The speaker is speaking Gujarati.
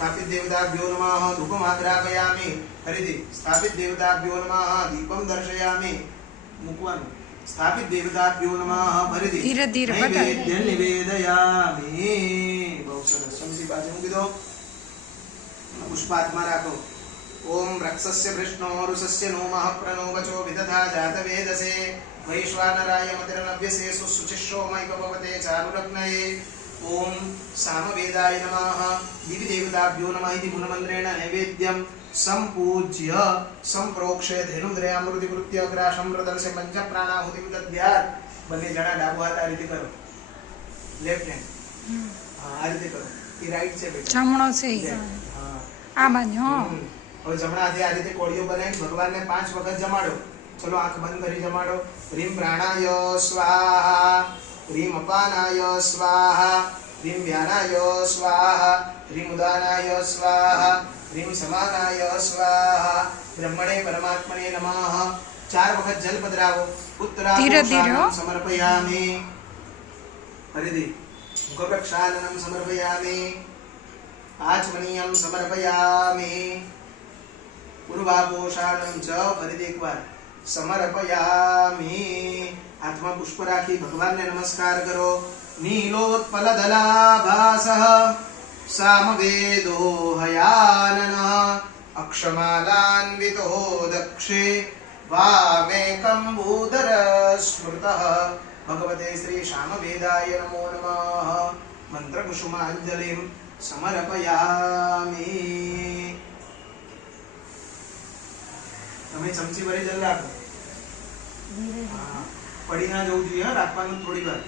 स्थापित देवताभ्यो नमः धूपमाग्रापयामि फरीથી स्थापित देवताभ्यो नमः दीपम दर्शयामि મૂકવાનું स्थापित देवताभ्यो नमः फरीથી ધીરે ધીરે नैवेद्य निवेदयामि બહુ સરસ સમજી બાજુ મૂકી દો પુષ્પાત્મા રાખો ओम रक्षस्य कृष्णो रुषस्य नोमः प्रणो वचो विदधा जातवेदसे वैश्वानराय मतिरनभ्यसे सुशुचिश्रोमैकभवते चारुरग्नये ओम सामवेदाय नमः दिव्य देवताभ्यो नमः इति गुणमन्त्रेण नैवेद्यं संपूज्य संप्रोक्ष्य धेनुद्रयामृतिकृत्य ग्राशं प्रदर्श्य पंचप्राणाहुतिं दद्यात् બંને જણા ડાબો હાથ આ રીતે કરો લેફ્ટ હેન્ડ હા આ રીતે કરો એ રાઈટ છે બેટા જમણો છે હા આ બાજુ હા હવે જમણા હાથે આ રીતે કોળીઓ બનાવી ભગવાનને 5 વખત જમાડો ચલો આંખ બંધ કરી જમાડો રીમ પ્રાણાય સ્વાહા રીમ અપાનાય સ્વાહા રીમ વ્યાનાય સ્વાહા રીમ ઉદાનાય સ્વાહા રીમ સમાનાય સ્વાહા બ્રહ્મણે પરમાત્મને નમઃ 4 વખત જલ પધરાવો ઉત્તરાભૂષાણં સમર્પયામિ ફરીથી મુખપ્રક્ષાલનં સમર્પયામિ આચમનીયં સમર્પયામિ પૂર્વાભૂષાણં ચ ફરીથી એકવાર સમર્પયામિ હાથમાં પુષ્પ રાખી ભગવાનને નમસ્કાર કરો નીલોત્પલદલાભાસઃ સામવેદો હયાનનઃ અક્ષમાલાન્વિતો દક્ષે वामे कंबूदर स्मृतः भगवते श्री श्यामवेदाय नमो नमः मंत्रकुसुमांजलिं समर्पयामि તમે ચમચી ભરી જલ રાખો પડી ના જવું જોઈએ રાખવાનું થોડી વાર